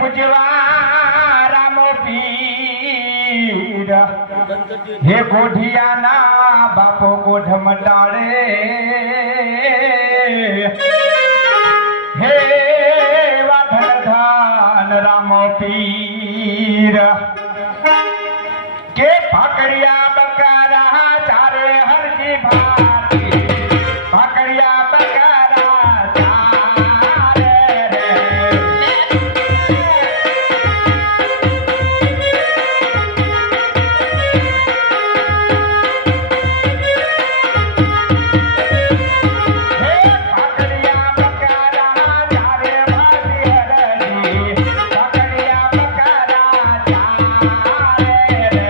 પૂજવા રામો પીર હે ગોઢિયાના બાપો ગોઢ મટાડે હે વાધન રામો પીર કે ભાકરિયા બકારા ચારે હરજી ભાતી ભાકરિયા બકારા ચારે રે હે ભાકરિયા બકારા ચારે ભાતી હરજી ભાકરિયા બકારા ચારે રે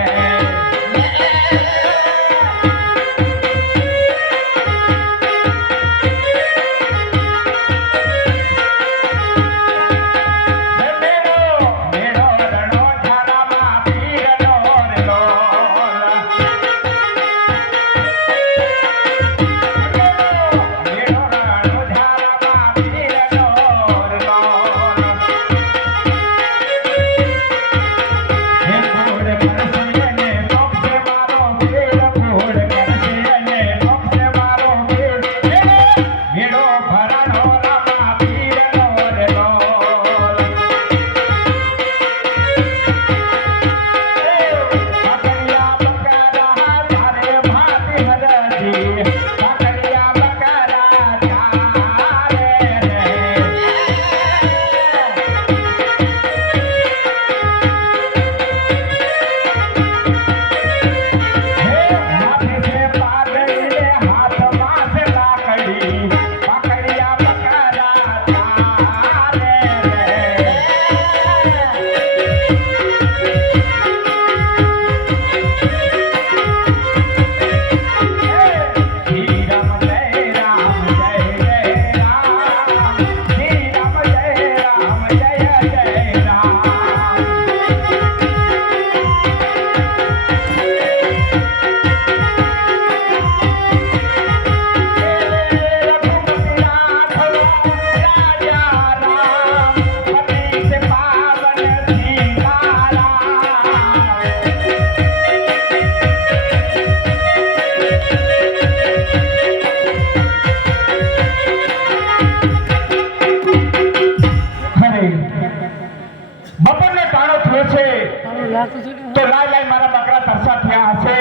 તો લાય લાય મારા બકરા તરસા થયા હશે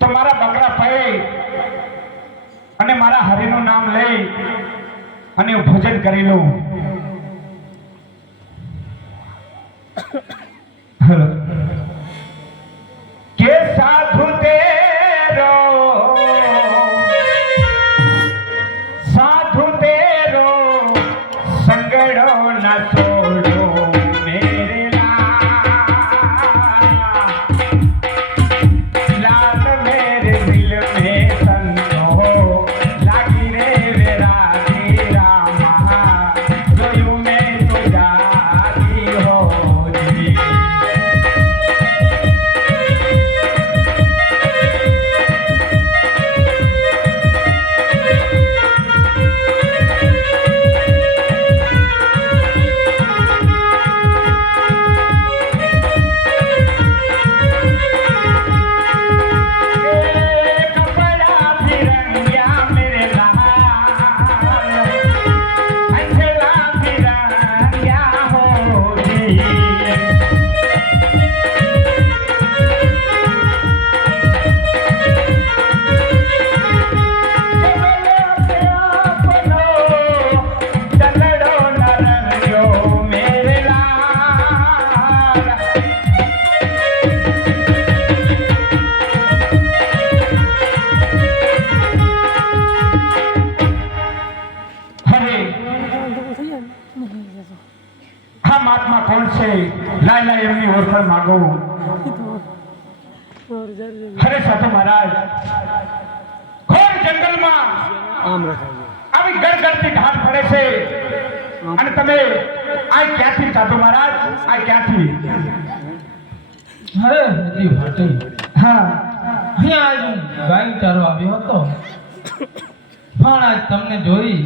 તો મારા બકરા પૈ અને મારા હરિનું નામ લઈ અને હું ભોજન કરી લઉં. કે સાધુ તેરો સંગડો ના છોડો મહાત્મા કોણ છે? લાય લાય એમની ઓળખાણ માંગો. અરે સાધુ મહારાજ ઘોર જંગલમાં આવી ગળગળતી ઘાટ પડે છે અને તમે આ ક્યાંથી સાધુ મહારાજ? આ ક્યાંથી? અરે હજી ભાટી હા અહીંયા આજ ગાય ચારવા આવ્યો હતો પણ આજ તમને જોઈ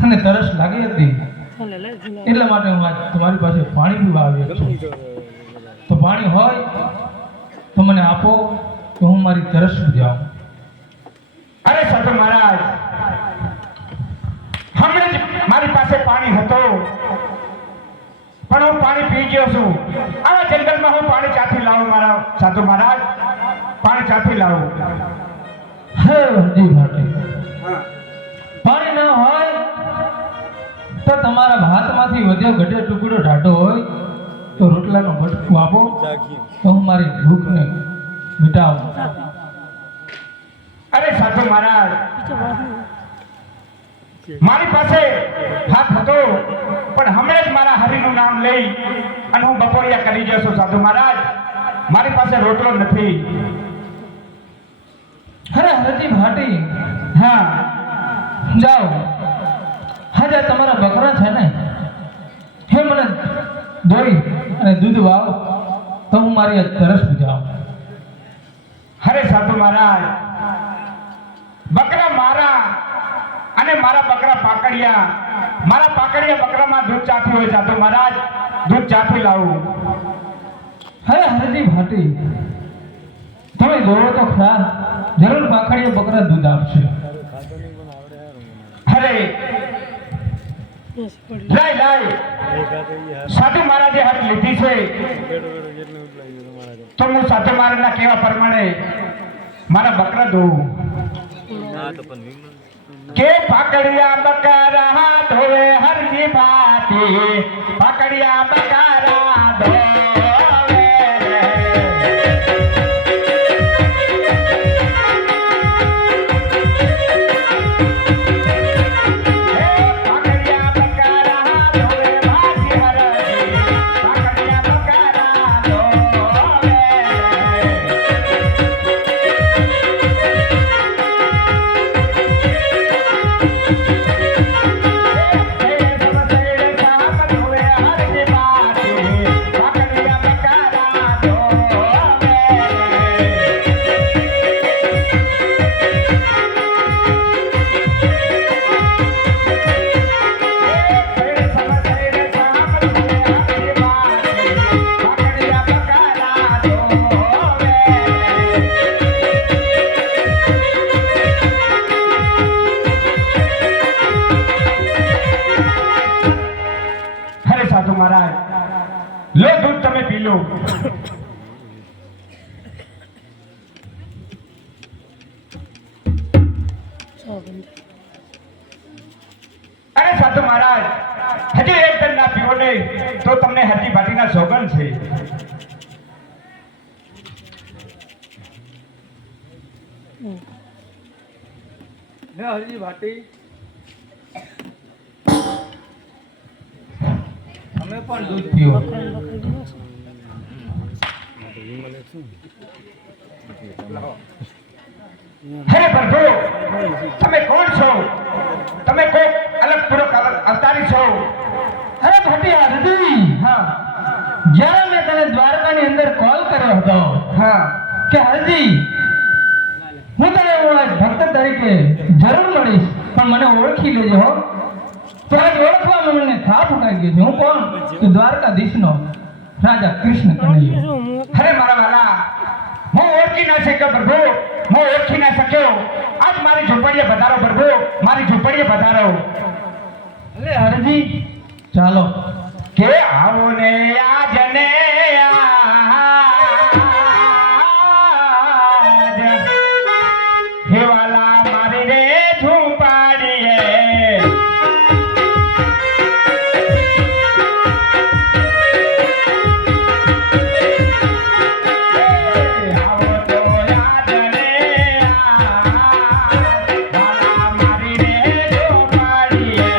અને તરસ લાગી હતી એટલા માટે હું આજ તમારી પાસે પાણી પીવા આવ્યો છું. તો પાણી હોય તો મને આપો કે હું મારી તરસ બુજાવું. અરે સાધુ મહારાજ, હમણાં જ મારી પાસે પાણી હતો પણ હું પાણી પી ગયો છું. આવા જંગલમાં હું પાણી ક્યાંથી લાવું મારા સાધુ મહારાજ? પાણી ક્યાંથી લાવું? હે હરજી ભાટી, પાણી ના હોય તો તમારા હાથમાંથી વધ્યો ઘટે ટુકડો ઢાઢો હોય તો રોટલાનો બટકું આપો તો હું મારી ભૂખને મિટાવું. અરે સાધુ મહારાજ, મારી પાસે હાથ હતો પણ હમણાં જ મારા હરિનું નામ લઈ અને હું બપોરિયા કરી ગયો છું. સાધુ મહારાજ, મારી પાસે રોટલો નથી. અરે હરજી ભાટી, હા જાઓ, આજે તમારા બકરા છે ને, હે મને દોઈ અને દૂધ વાવ તો હું મારી તરસ બુજાવું. અરે સાધુ મહારાજ, બકરા મારા અને મારા બકરા પાકડિયા, મારા પાકડિયા બકરામાં દૂધ ચાથી હોય. સાધુ મહારાજ, દૂધ ચાથી લાવું. અરે હરજી ભાટી, તમે દોડો તો ખરા, જરૂર પાકડીએ બકરા દૂધ આપશે. અરે લાય લાય, સાધુ મહારાજે હાથ લીધી છે તો હું સાધુ મહારાજના કહેવા પ્રમાણે મારા બકરા દઉં. કે પાકડિયા બકરા ધોવે હરજી ભાટી, પાકડિયા બકરા ધોવે રે. હે પાકડિયા બકરા ધોવે ભાટી હરજી, પાકડિયા બકરા ધોવે રે. સાધુ મહારાજ, લો દૂધ તમે પી લો. અરે સાધુ મહારાજ, હજી એક દમ ના પીવો ને તો તમને હરજી ભાટીના સોગન છે. હરજી ભાટી, તમે પણ દૂધ પીઓ. હે પ્રભુ, તમે કોણ છો? તમે કોઈ અલગ પૂર્વક અવતારી છો? અરે ભાટી હરજી, હા જ્યારે મેં તને દ્વારકાની અંદર કોલ કર્યો હતો હા કે હરજી હું તને ભક્ત તરીકે જરૂર મળીશ પણ મને ઓળખી લેજો હો. તો આજ ઓળખવામાં મને થાપ ઉઠાઈ ગયો છે. હું કોણ? તો દ્વારકાધીશનો રાજા કૃષ્ણ કનૈયો. અરે મારા વાલા, હું ઓળખી ના શક્યો પ્રભુ, હું ઓળખી ના શક્યો. આજ મારી ઝૂંપડીએ પધારો પ્રભુ, મારી ઝૂંપડીએ પધારો. અરે હરજી, ચાલો કે આવો ને આજ ને આજ, હે વાલા મારી રે ઝૂંપડીએ. આવો તો આજ ને આજ, વાલા મારી રે ઝૂંપડીએ.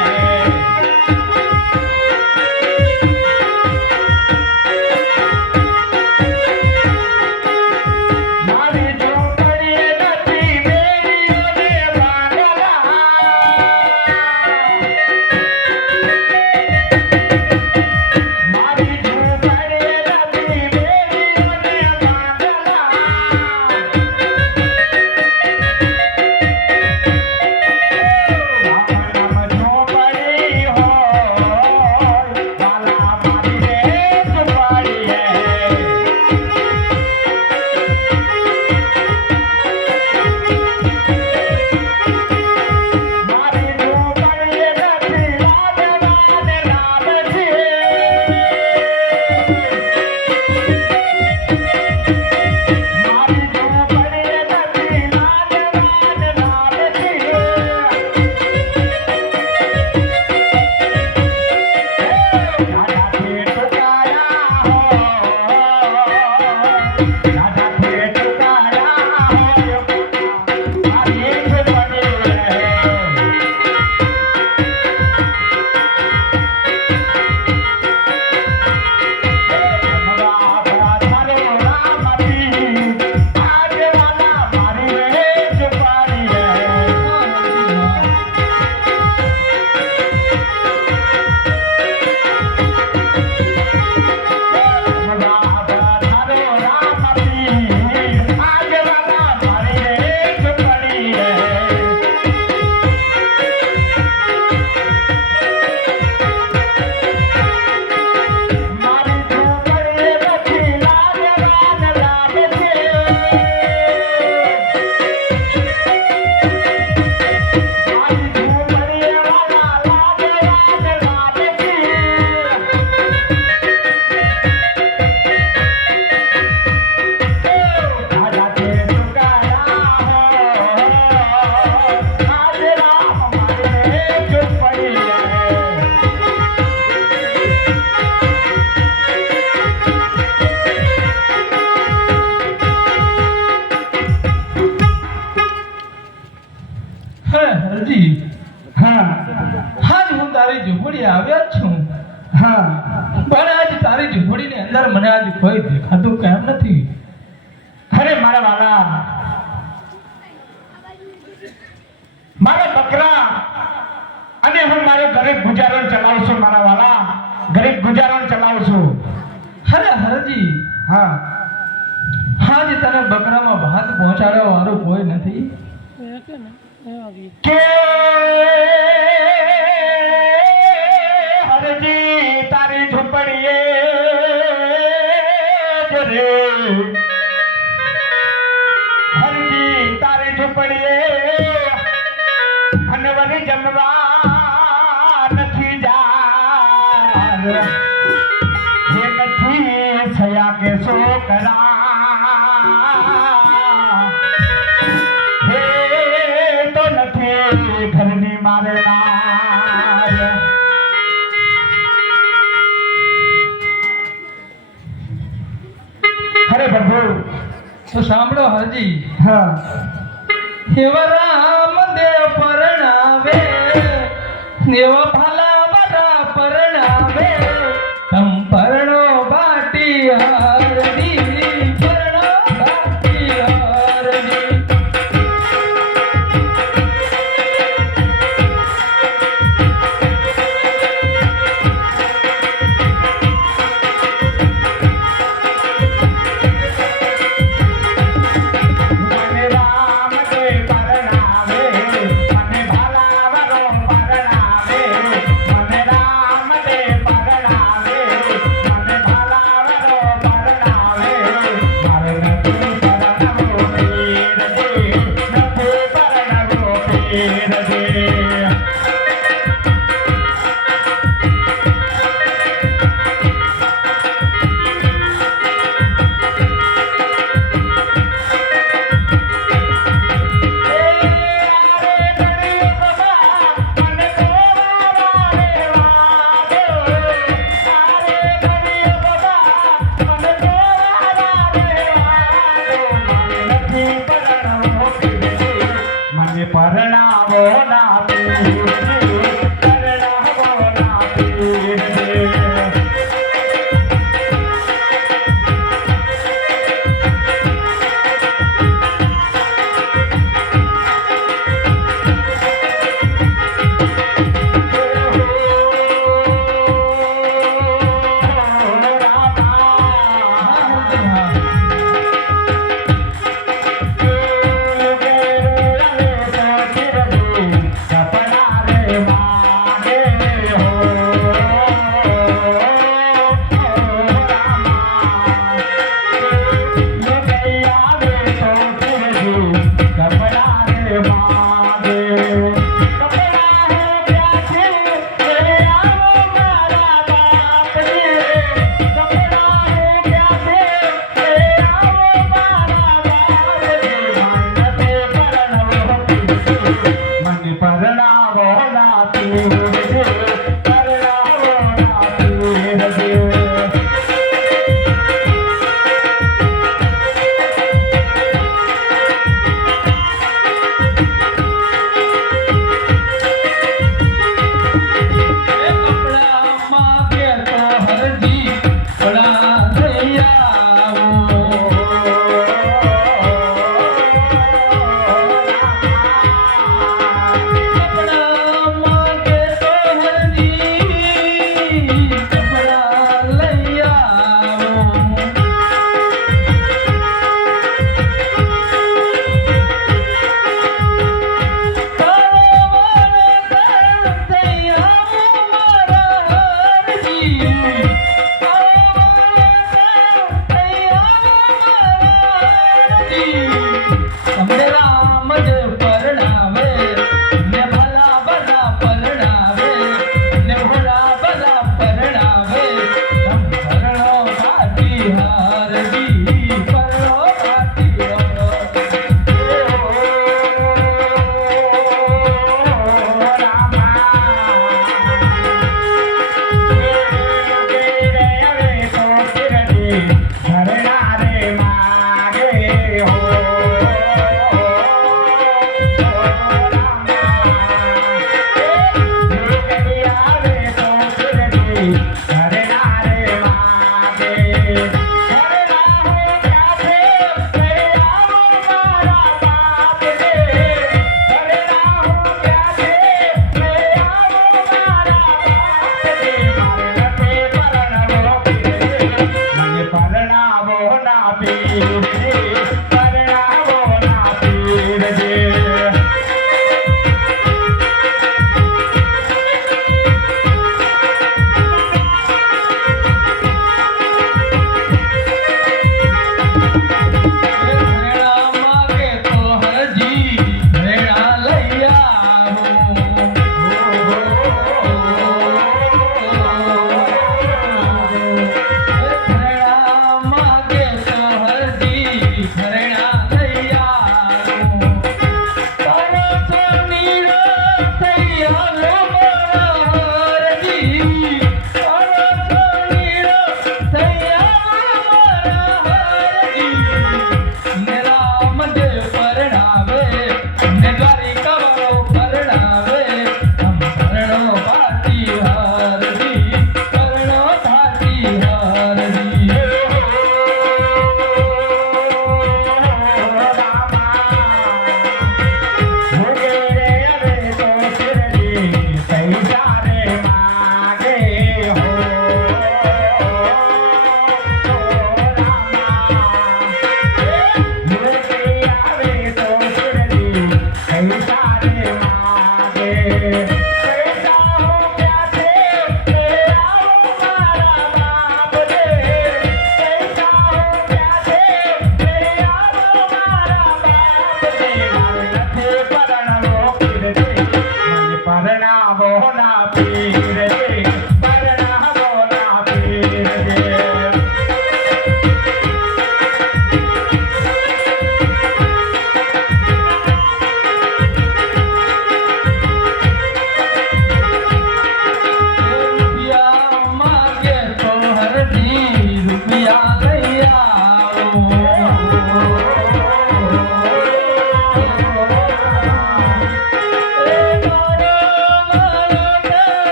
હા પણ આજ તારી ઝૂંપડીની અંદર મને આજ કોઈ દેખાતું કેમ નથી? અરે મારા વાલા, મારા બકરા અને હું મારો ગરીબ ગુજારણ ચલાવું છું મારા વાલા, ગરીબ ગુજારણ ચલાવું છું. અરે હરજી, હા આજ તને બકરામાં ભાત પહોંચાડવા વાળું કોઈ નથી? કે હરજી તારી ઝૂંપડીએ જ રે, હરજી તારી ઝૂંપડીએ અનવરી જમવા નથી જાર, જે નથી થયા કે છોકરા હે તો નથી ઘરની મારનાર. અરે પ્રભુ, તો સાંભળો હરજી, હા એવા રામદેવ પરણાવે, એવા ભાલાવરા પરણાવે, તમ પરણો બાટી હરજી, પરણો બાટી હરજી. મને રામ દે પરણાવે, મને ભાલાવરો પરણાવે, મને રામ દે પરણાવે.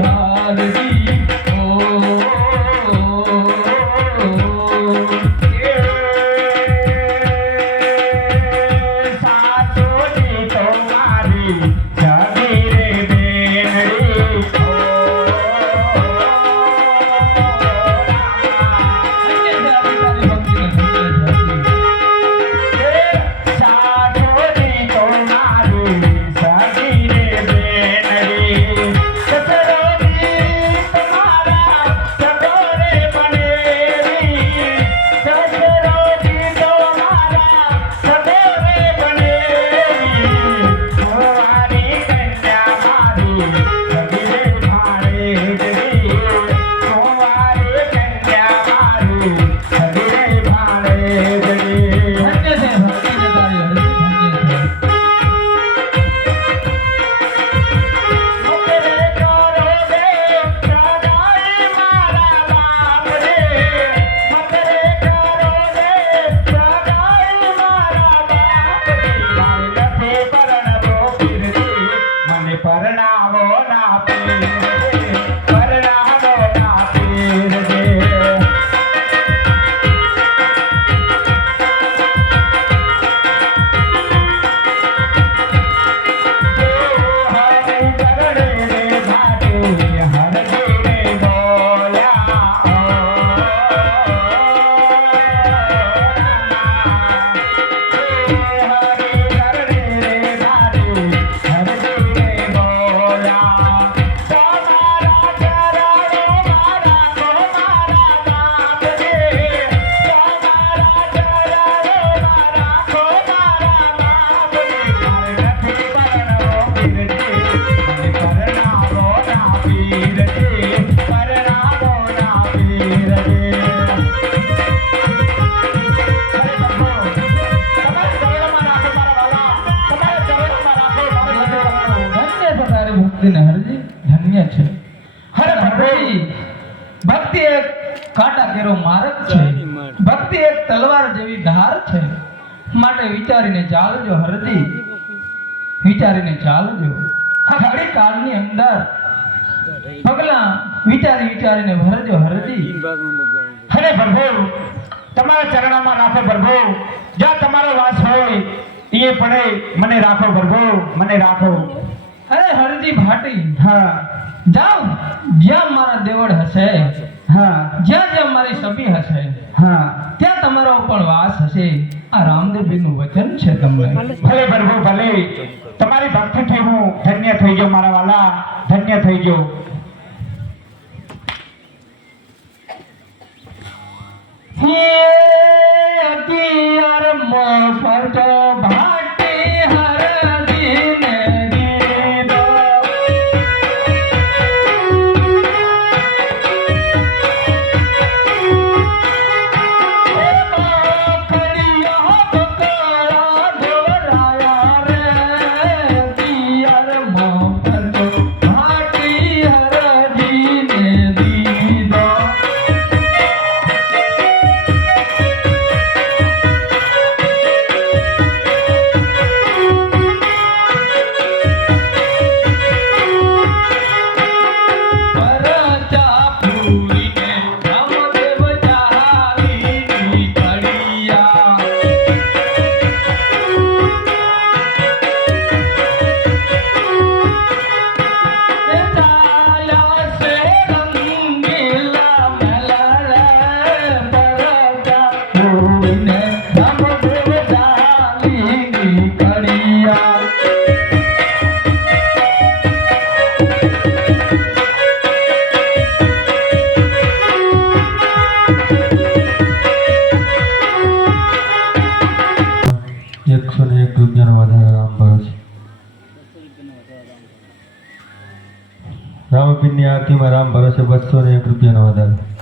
હારજી સાસુજી તો મારી જાગીરે બેનડી સાસુજી તો મારી જાગીરે બેનડી સસરોજી તમારા સગોરે બનેવી સસરોજી તો મારા સગોરે બનેવી કુંવારી કન્યા મારી સગીરે ભાણે જડી કુંવારી કન્યા મારી સગીરે ભાણે જડી ધન્ય છે ભક્તિને તારી હરજી ધન્ય છે મુકરે કરો દે સગાઈ મારા બાપ રે મુકરે કરો દે સગાઈ મારા બાપ રે મારે નથી પરણવો પીરજી મને પરણાવો ના પીરજી પરણાવો ના પીરજી ધન્ય છે તારી ભક્તિને હરજી ધન્ય છે હરે ભક્તિ ભક્તિ એક કાંટા કેરો માર્ગ છે ભક્તિ એક તલવાર જેવી ધાર છે માટે વિચારીને ચાલજો હરજી વિચારીને ચાલજો આ ઘડી કાળની અંદર પગલા વિચારીને ભરજો હરજી અરે પ્રભુ તમારા ચરણોમાં રાખો પ્રભુ જ્યાં તમારો વાસ હોય એ પડે મને રાખો પ્રભુ મને રાખો અરે હરજી ભાટી હા જાઓ જ્યાં મારા દેવળ હશે હા જ્યાં મારી સભી હશે હા ત્યાં તમારો પણ વાસ હશે આ રામદેવજીનું વચન છે તમને ભલે પ્રભુ ભલે તમારી ભક્તિથી હું ધન્ય થઈ ગયો મારા વાલા ધન્ય થઈ ગયો ભાટી હરજીને દીધો રામપીરની આરતીમાં રામ ભરોસે 201 રૂપિયાનો વધારો.